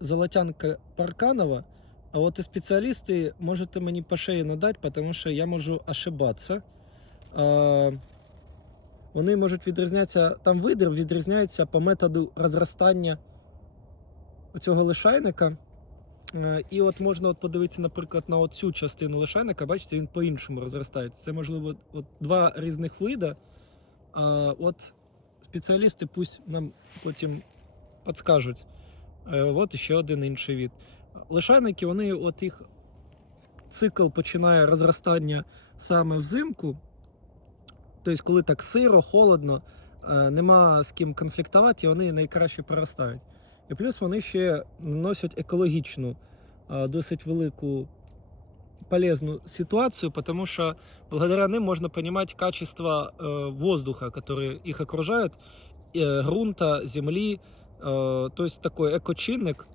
золотянка Парканова, а от і спеціалісти можете мені по шиї надати, тому що я можу ошибатися. А, вони можуть відрізнятися, там видер відрізняється по методу розростання цього лишайника. Е, І от можна от подивитися, наприклад, на цю частину лишайника, бачите, він по-іншому розростається. Це, можливо, от два різних вида. А от спеціалісти пусть нам потім підскажуть. Е, От ще один інший від. Лишайники, вони от їх цикл починає розростання саме взимку. Тобто, коли так сиро, холодно, е, нема з ким конфліктувати, і вони найкраще проростають. І плюс вони ще наносять екологічну, е, досить велику полезну ситуацию, потому что благодаря ним можно понимать качество э, воздуха, который их окружает, э, грунта, земли. Э, то есть такой экочинник